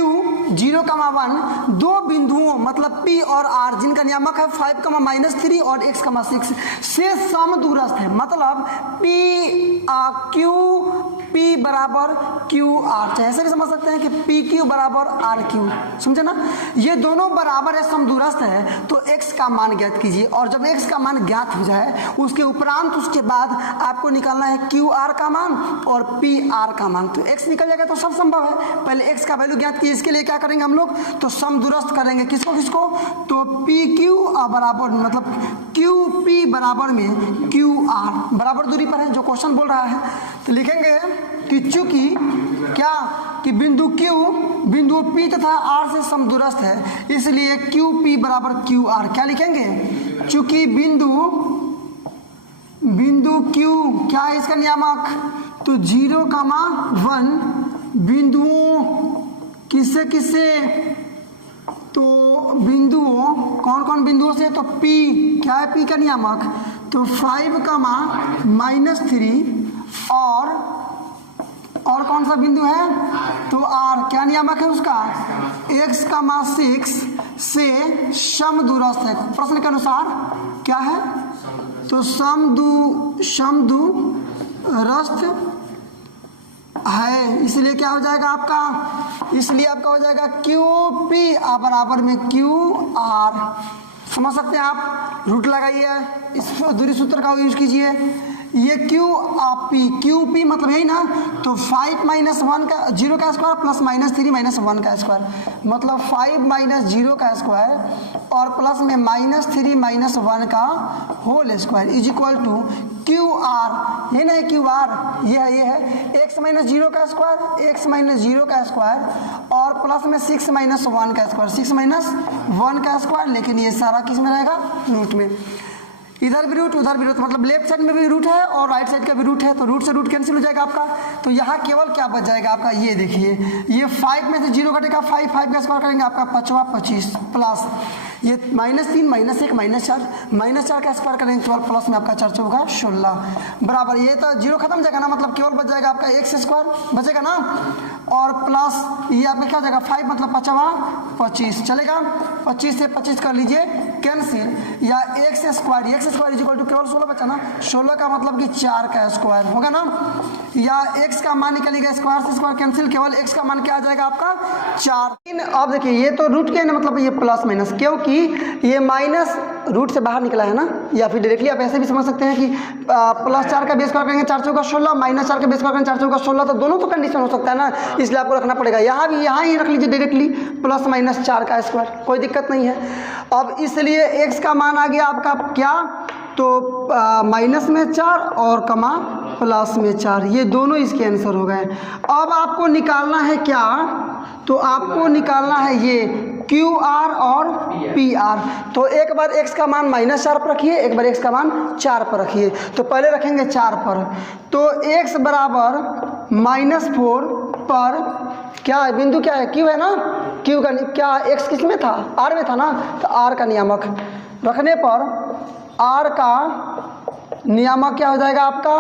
0,1 दो बिंदुओं मतलब P और R जिनका नियामक है 5,-3 और x,6 से समदूरस्थ है, मतलब P बराबर QR, चाहे ऐसे भी समझ सकते हैं कि PQ बराबर RQ, समझे ना, ये दोनों बराबर है समदूरस्थ है, तो x का मान ज्ञात कीजिए, और जब x का मान ज्ञात हो जाए उसके उपरांत उसके बाद आपको निकालना है QR का मान और PR का मान, तो x निकल जाएगा तो सब संभव है। पहले x का वैल्यू ज्ञात कीजिए, इसके लिए क्या करेंगे हम लोग, तो समदूरस्थ करेंगे किसको किसको, तो PQ बराबर मतलब QP बराबर में QR बराबर दूरी पर है, जो क्वेश्चन बोल रहा है, तो लिखेंगे कि चूंकि क्या कि बिंदु Q बिंदु P तथा R से समदूरस्थ है, इसलिए QP बराबर QR, क्या लिखेंगे, चूंकि बिंदु Q क्या है इसका नियामक, तो 0,1 बिंदुओं किससे किससे, तो बिंदुओं कौन कौन बिंदुओं से, तो P क्या है P का नियामक, तो 5,-3 और कौन सा बिंदु है, तो R क्या नियामक है उसका, x,6 से समदूरस्थ है। प्रश्न के अनुसार क्या है, तो समदूरस्थ है, इसलिए क्या हो जाएगा आपका, इसलिए आपका हो जाएगा QP बराबर में QR, समझ सकते हैं आप, रूट लगाइए, इस दूरी सूत्र का यूज कीजिए, ये QP मतलब यही ना, तो 5-1 का 0 का स्क्वायर प्लस -3 -1 का स्क्वायर, मतलब 5 - 0 का स्क्वायर और प्लस में -3 -1 का whole square is equal to QR, ये ना है QR, ये है x - 0 का स्क्वायर, x - 0 का स्क्वायर और प्लस में 6 - 1 का स्क्वायर, 6 - 1 का स्क्वायर, लेकिन ये सारा किस में रहेगा, रूट में, इधर भी रूट उधर भी रूट, मतलब लेफ्ट साइड में भी रूट है और राइट साइड का भी रूट है, तो रूट से रूट कैंसिल हो जाएगा आपका, तो यहाँ केवल क्या बच जाएगा आपका, ये देखिए, ये 5 में से 0 घटेगा 5 का स्क्वायर करेंगे आपका 5 25 प्लस ये -3 -1 -4 का स्क्वायर करेंगे 12 प्लस में आपका 4 चौका 16 बराबर, ये तो जीरो खत्म हो जाएगा ना, मतलब केवल बच जाएगा आपका एक्स स्क्वायर बचेगा ना, और प्लस ये आपका क्या हो जाएगा 5 मतलब 5 25 चलेगा, 25 से 25 कर लीजिए कैंसिल, या एक्स स्क्वायर इक्वल टू केवल 16 बचा ना, 16 का मतलब कि 4 का स्क्वायर होगा ना, या एक्स का मान निकलेगा स्क्वायर से स्क्वायर कैंसिल, केवल एक्स का मान क्या आ जाएगा आपका 4। अब देखिए ये तो रूट के है ना, मतलब ये प्लस माइनस, क्योंकि ये माइनस रूट से बाहर निकला है ना, या फिर डायरेक्टली आप ऐसे भी समझ सकते हैं कि +4 का बेस स्क्वायर करेंगे 4 चौका 16, -4 का बेस स्क्वायर करेंगे 4 चौका 16, तो दोनों तो कंडीशन हो सकता है ना, इसलिए आपको रखना पड़ेगा। यहाँ ही रख लीजिए डायरेक्टली +-4 का स्क्वायर, कोई दिक्कत नहीं है। अब इसलिए एक्स का मान आ गया आपका क्या, तो -4 और कमा +4, ये दोनों इसके आंसर हो गए। अब आपको निकालना है क्या, तो आपको निकालना है ये QR और PR। तो एक बार x का मान -4 पर रखिए, एक बार x का मान 4 पर रखिए। तो पहले रखेंगे 4 पर, तो x बराबर -4 पर क्या है, बिंदु क्या है, Q है ना, Q का क्या x किस में था, R में था ना, तो R का नियामक रखने पर R का नियामक क्या हो जाएगा आपका,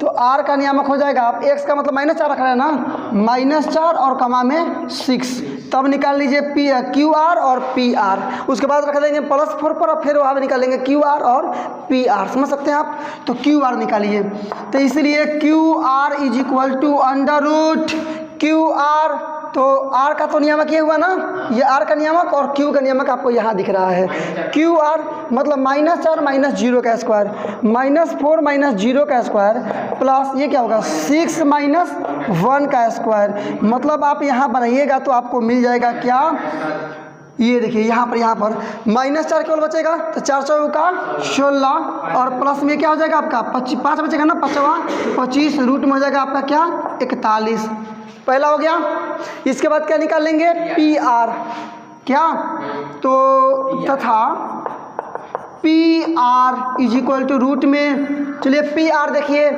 तो R का नियामक हो जाएगा, आप x का मतलब -4 रख रहे हैं ना, -4 और कमा में 6, तब निकाल लीजिए QR और PR, उसके बाद रख देंगे +4 पर, और फिर वहाँ पर निकालेंगे QR और PR, समझ सकते हैं आप। तो QR निकालिए, तो इसलिए QR = QR, तो R का तो नियामक ये हुआ ना, ये R का नियामक, और Q का नियामक आपको यहाँ दिख रहा है। QR मतलब -4 -0 का स्क्वायर, -4 -0 का स्क्वायर, प्लस ये क्या होगा 6 -1 का स्क्वायर, मतलब आप यहाँ बनाइएगा तो आपको मिल जाएगा क्या, ये देखिए यहाँ पर -4 केवल बचेगा, तो 4 चौका 16, और प्लस में क्या हो जाएगा आपका 5 बचेगा ना, 25 रूट में हो जाएगा आपका क्या 41, पहला हो गया। इसके बाद क्या निकाल लेंगे PR, क्या, तो तथा PR = रूट में, चलिए PR देखिए,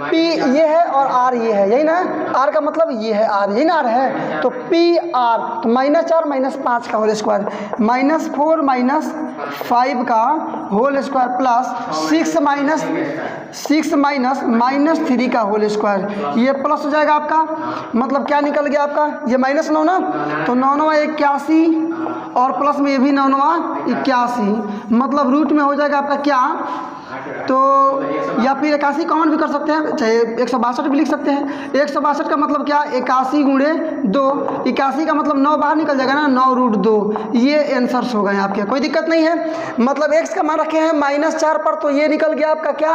P ये है और R ये है, यही ना, R का मतलब ये है R, यही ना R है, तो PR तो -4 -5 का होल स्क्वायर, -4 -5 का होल स्क्वायर, प्लस 6 -3 का होल स्क्वायर, ये प्लस हो जाएगा आपका, मतलब क्या निकल गया आपका, ये -9 ना, तो 9 81, और प्लस में ये भी 9 81, मतलब रूट में हो जाएगा आपका क्या, तो या फिर 81 कॉमन भी कर सकते हैं, चाहे 162 भी लिख सकते हैं। 162 का मतलब क्या, 81 गुणे 2, 81 का मतलब 9 बाहर निकल जाएगा ना, 9√2, ये आंसर्स हो गए आपके, कोई दिक्कत नहीं है। मतलब x का मान रखे हैं -4 पर, तो ये निकल गया आपका क्या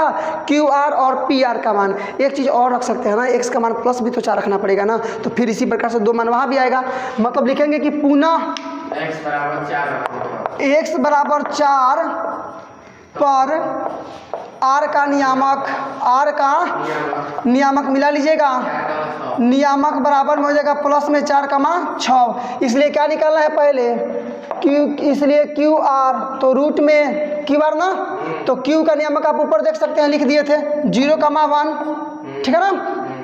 QR और PR का मान। एक चीज़ और रख सकते हैं ना, x का मान प्लस भी तो 4 रखना पड़ेगा ना, तो फिर इसी प्रकार से 2 मान वहाँ भी आएगा, मतलब लिखेंगे कि पुनः x बराबर 4 पर R का नियामक मिला लीजिएगा, नियामक बराबर में हो जाएगा प्लस में 4 कमा 6, इसलिए क्या निकालना है पहले इसलिए QR, तो रूट में QR ना, तो Q का नियामक आप ऊपर देख सकते हैं, लिख दिए थे 0,1, ठीक है ना,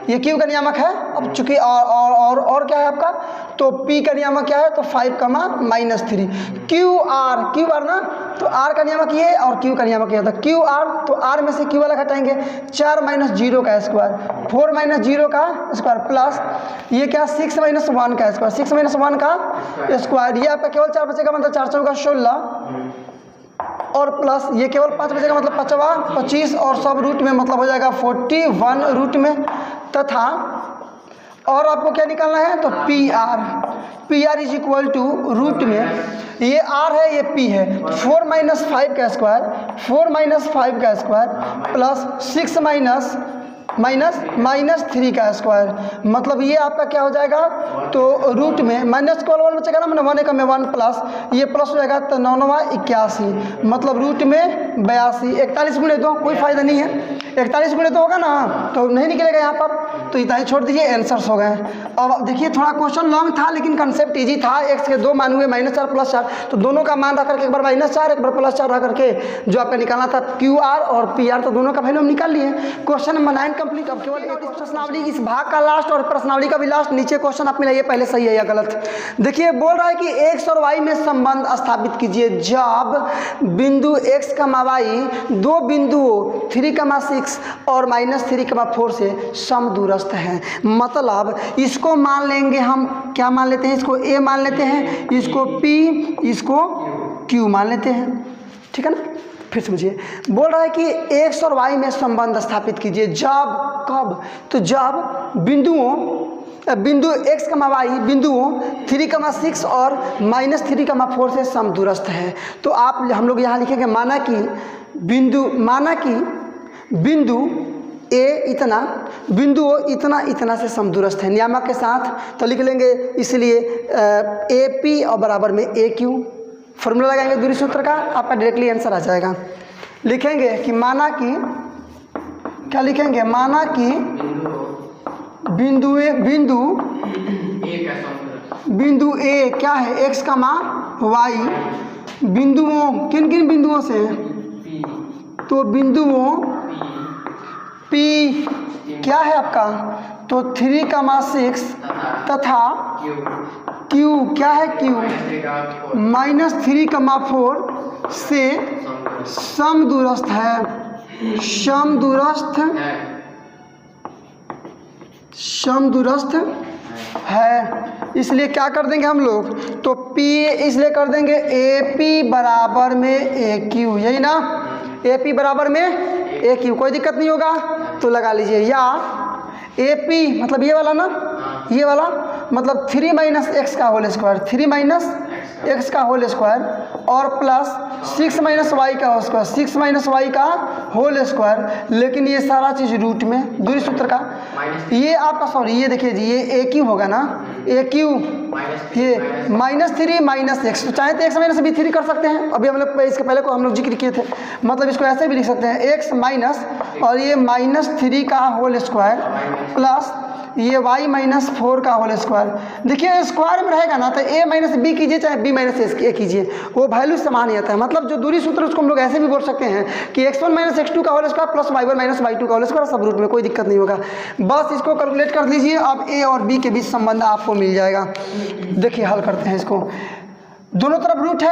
ये Q का नियामक है। अब चूंकि और क्या है आपका, तो P का नियामक क्या है, तो 5,-3, QR ना, तो R का नियामक ये और Q का नियामक ये था QR, तो R में से Q वाला घटाएंगे, 4 -0 का स्क्वायर, 4 -0 का स्क्वायर, प्लस ये क्या 6 -1 का स्क्वायर, 6 -1 का स्क्वायर, ये आपका केवल 4 बचेगा, मतलब 4 चौका 16, और प्लस ये केवल 5 बचेगा, मतलब 25, और सब रूट में मतलब हो जाएगा 41 रूट में, तथा और आपको क्या निकालना है, तो PR = रूट में, ये R है ये P है, 4 -5 का स्क्वायर, 4 -5 का स्क्वायर, प्लस 6 -3 का स्क्वायर, मतलब ये आपका क्या हो जाएगा, तो रूट में माइनस को 1 बचेगा ना, मैंने 1 एकम में 1 प्लस, ये प्लस हो जाएगा, तो 9 81, मतलब रूट में 82, 41 गुणे 2 कोई फायदा नहीं है, 41 गुणे 2 होगा ना, तो नहीं निकलेगा यहाँ पर, तो इतना ही छोड़ दीजिए, आंसर्स हो गए। अब देखिए थोड़ा क्वेश्चन लॉन्ग था लेकिन कंसेप्ट इजी था। एक्स के दो मान हुए -4 +4, तो दोनों का मान रख करके एक बार -4 एक बार +4 रख करके जो आपका निकालना था QR और PR, तो दोनों का वैल्यू हम निकाल लिए। Question number 9 complete. अब केवल एक प्रश्नावली, इस भाग का लास्ट और प्रश्नावली का भी लास्ट। नीचे क्वेश्चन आप मिलाइए पहले सही है या गलत। देखिए बोल रहा है कि एक्स और वाई में संबंध स्थापित कीजिए जब बिंदु x, y दो बिंदुओं 3,6 और -3,4 से समदूरस्थ हैं। मतलब इसको मान लेंगे हम, क्या मान लेते हैं, इसको A मान लेते हैं, इसको P, इसको Q मान लेते हैं, ठीक है ना। फिर समझिए, बोल रहा है कि एक्स और वाई में संबंध स्थापित कीजिए जब, कब, तो जब बिंदु x, y बिंदुओं 3,6 और -3,4 से समदूरस्थ है। तो हम लोग यहाँ लिखेंगे माना कि बिंदु A इतना, बिंदुओं इतना से समदूरस्थ है नियामक के साथ, तो लिख लेंगे इसलिए AP और बराबर में AQ। फॉर्मूला लगाएंगे दूरी सूत्र का, आपका डायरेक्टली आंसर आ जाएगा। लिखेंगे कि माना कि, क्या लिखेंगे, माना कि बिंदु A क्या है, x, y बिंदुओं, किन किन बिंदुओं से, तो बिंदुओं P क्या है आपका, तो 3,6 तथा Q क्या है, Q -3,4 से समदूरस्थ है। इसलिए क्या कर देंगे हम लोग, तो P इसलिए कर देंगे AP बराबर में AQ, यही ना, AP बराबर में AQ, कोई दिक्कत नहीं होगा तो लगा लीजिए। या AP मतलब ये वाला ना, ये वाला मतलब 3 - x का होल स्क्वायर, 3 - x का होल स्क्वायर और प्लस 6 - y का होल स्क्वायर, 6 - y का होल स्क्वायर। लेकिन ये सारा चीज़ रूट में, दूरी सूत्र का ये आपका, सॉरी ये देखिए जी, ये AQ होगा ना, AQ ये -3 - x, तो चाहे तो x - B3 कर सकते हैं। अभी हम लोग इसके पहले को हम लोग जिक्र किए थे, मतलब इसको ऐसे भी लिख सकते हैं, x माइनस और ये -3 का होल स्क्वायर प्लस ये y -4 का होल स्क्वायर। देखिए स्क्वायर में रहेगा ना तो a - b कीजिए चाहे b - a कीजिए, वो वैल्यू समान ही आता है। मतलब जो दूरी सूत्र उसको हम लोग ऐसे भी बोल सकते हैं कि x1 - x2 का whole square plus y1 - y2 का होल स्क्वायर, सब रूट में, कोई दिक्कत नहीं होगा। बस इसको कैलकुलेट कर लीजिए, अब a और b के बीच संबंध आपको मिल जाएगा। देखिए हल करते हैं इसको, दोनों तरफ रूट है,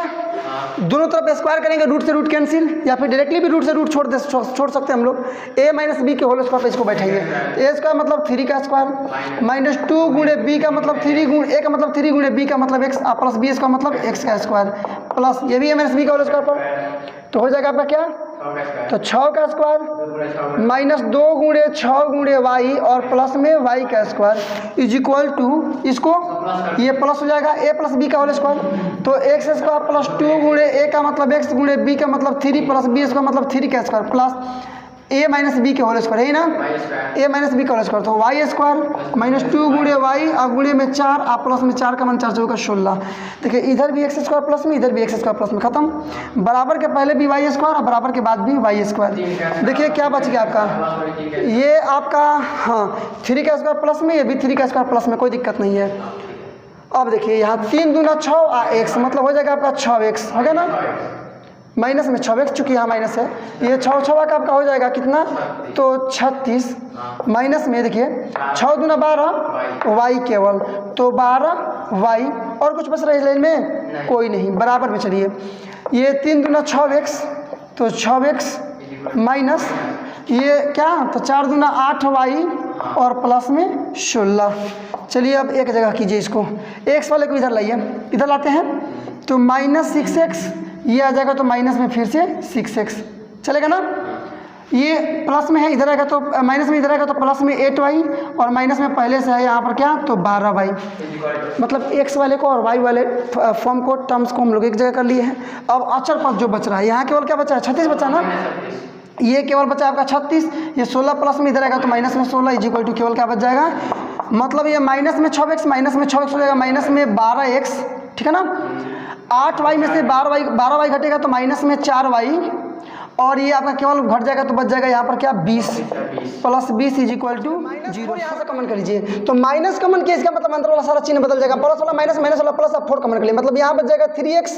दोनों तरफ स्क्वायर करेंगे, रूट से रूट कैंसिल, या फिर डायरेक्टली भी रूट से रूट छोड़ सकते हैं हम लोग। a - b के होल स्क्वायर पे इसको बैठाइए, a स्क्वायर मतलब 3 का स्क्वायर -2 गुणे b का मतलब 3 गुणे a का मतलब 3 गुणे b का मतलब x प्लस b का मतलब x का स्क्वायर प्लस ये भी a - b का होल स्क्वायर पर, तो हो जाएगा आपका क्या, तो 6 का स्क्वायर -2 गुणे 6 गुणे y और प्लस में y का स्क्वायर इज इक्वल टू, इसको ये प्लस हो जाएगा a प्लस b का होल स्क्वायर, तो x स्क्वायर प्लस 2 गुणे a का मतलब x गुणे b का मतलब 3 प्लस b का मतलब 3 का स्क्वायर प्लस a - b के होल स्क्वायर, है ना, a - b का होल स्क्वायर, तो y स्क्वायर -2 गुणे y और गुणे में 4 और प्लस में 4 का मन 4 का 16। देखिए इधर भी x स्क्वायर प्लस में, इधर भी x स्क्वायर प्लस में, खत्म। बराबर के पहले भी y स्क्वायर और बराबर के बाद भी y स्क्वायर। देखिए क्या बच गया आपका, ये आपका हाँ 3 का स्क्वायर प्लस में, ये भी 3 का स्क्वायर प्लस में, कोई दिक्कत नहीं है। अब देखिए यहाँ 3 दूना 6 और x मतलब हो जाएगा आपका 6x, हो गया ना, माइनस में 6x, चूँकि यहाँ माइनस है, ये 6 का आपका हो जाएगा कितना, तो 36 माइनस में देखिए 6 दूना 12 y केवल, तो 12y और कुछ बच रहा है इस लाइन में, कोई नहीं, बराबर में चलिए। ये 3 दूना 6x, तो 6x माइनस ये क्या, तो 4 दूना 8y और प्लस में 16। चलिए अब एक जगह कीजिए इसको, x वाले को इधर लाइए, इधर लाते हैं तो -6x, ये आ जाएगा तो माइनस में फिर से 6x, चलेगा ना। ये प्लस में है, इधर आएगा तो माइनस में, इधर आएगा तो प्लस में 8y और माइनस में पहले से है यहाँ पर क्या, तो 12y। मतलब x वाले को और y वाले फॉर्म को, टर्म्स को हम लोग एक जगह कर लिए हैं। अब अचर पद जो बच रहा है, यहाँ केवल क्या बचा है, 36 बचा ना, ये केवल बचा आपका 36, ये 16 प्लस में इधर आएगा तो माइनस में 16 इज इक्वल टू केवल क्या बच जाएगा, मतलब ये माइनस में 6x हो जाएगा, माइनस में 12x, ठीक है ना। 8y में से 12y घटेगा तो माइनस में 4y और ये आपका केवल घट जाएगा तो बच जाएगा यहाँ पर क्या 20 plus 20 is equal to zero यहाँ से कॉमन कर लीजिए, तो माइनस कॉमन किया इसका मतलब अंदर वाला सारा चिन्ह बदल जाएगा, प्लस वाला माइनस, माइनस वाला प्लस, अब 4 कॉमन कर लिए, मतलब यहाँ बच जाएगा 3x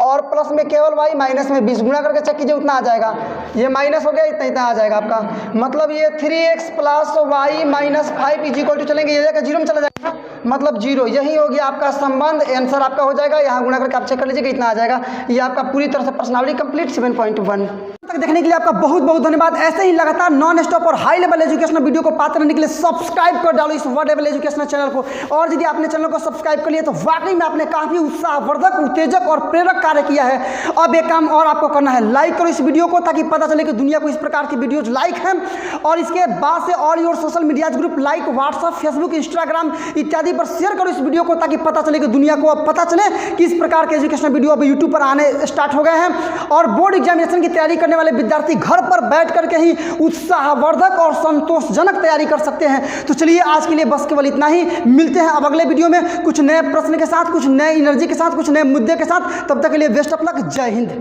और प्लस में केवल y, माइनस में 20, गुणा करके चेक कीजिए उतना आ जाएगा, ये माइनस हो गया, इतना इतना आ जाएगा आपका, मतलब ये 3x plus y minus 5 is equal to चलेंगे, ये जीरो में चला जाएगा, मतलब जीरो। यही हो गया आपका संबंध, आंसर आपका हो जाएगा, यहाँ गुणा करके आप चेक कर लीजिएगा इतना आ जाएगा। ये आपका पूरी तरह से प्रश्नावली कंप्लीट 7.1 तक देखने के लिए आपका बहुत बहुत धन्यवाद। ऐसे ही लगातार नॉन स्टॉप और हाई लेवल एजुकेशनल वीडियो को पाते रहने के लिए सब्सक्राइब कर डालो इस वर्ड लेवल एजुकेशनल चैनल को, और यदि आपने चैनल को सब्सक्राइब कर लिया तो वाकई में आपने काफी उत्साहवर्धक, उत्तेजक और प्रेरक कार्य किया है। अब एक काम और आपको करना है, लाइक करो इस वीडियो को ताकि पता चले कि दुनिया को इस प्रकार की वीडियोज लाइक हैं, और इसके बाद से all your social media group like WhatsApp, Facebook, Instagram इत्यादि पर शेयर करो इस वीडियो को ताकि पता चले कि दुनिया को अब पता चले कि इस प्रकार के एजुकेशनल वीडियो अब यूट्यूब पर आने स्टार्ट हो गए हैं। और बोर्ड एग्जामिनेशन की तैयारी करने वाले विद्यार्थी घर पर बैठ करके ही उत्साहवर्धक और संतोषजनक तैयारी कर सकते हैं। तो चलिए आज के लिए बस केवल इतना ही, मिलते हैं अब अगले वीडियो में कुछ नए प्रश्न के साथ, कुछ नए एनर्जी के साथ, कुछ नए मुद्दे के साथ। तब तक के लिए बेस्ट ऑफ लक, जय हिंद।